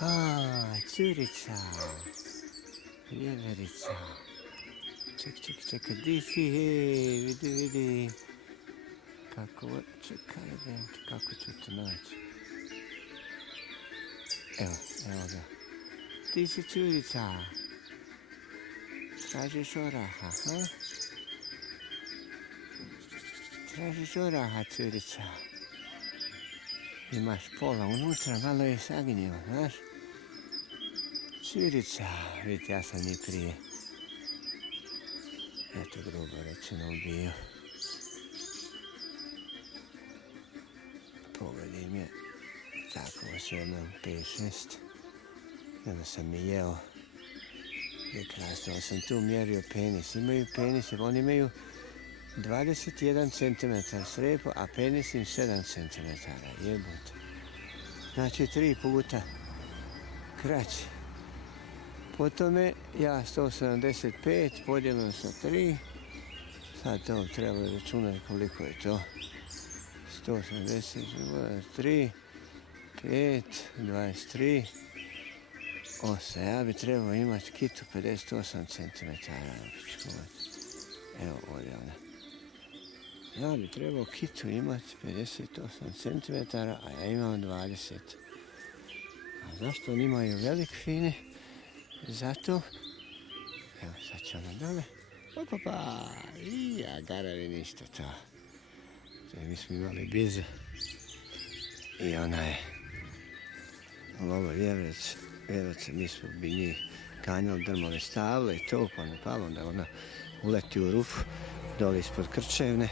A, curica. Vjeverica. Čekaj, di si, hej, vidi. Kako, čekaj, kako ću te naći. Evo ga. Ti si curica. Tražiš oraha, ha? Tražiš oraha, curica. Imaš pola unutra, malo je saginio, znaš? Curica, vidite, ja sam njih prije. Eto, grubo rečeno ubio. Pogodim je. Tako, s jednom 5-6. Onda sam je jeo. I krasno sam tu mjerio penis. Imaju penise, oni imaju 21 cm srepo, a penis im 7 cm. Jebote. Znači 3 puta kraći. Po tome ja 175 podijelim sa 3. Sad to treba računati koliko je to. 173, 5, 23, 8. Ja bi trebao imati kitu 58 cm. Evo ovdje ona. Ja bi trebao kitu imati 58 cm, a ja imam 20. A zašto oni imaju velik fini? Zato, evo sad će ona dole. Opapa, ja garavi ništa to. Mi smo imali bize i ona je lovo vjeverice, mi smo bi njih kanjali drmove stavle i to, pa ne palo da ona uleti u rufu dole ispod Krčevne.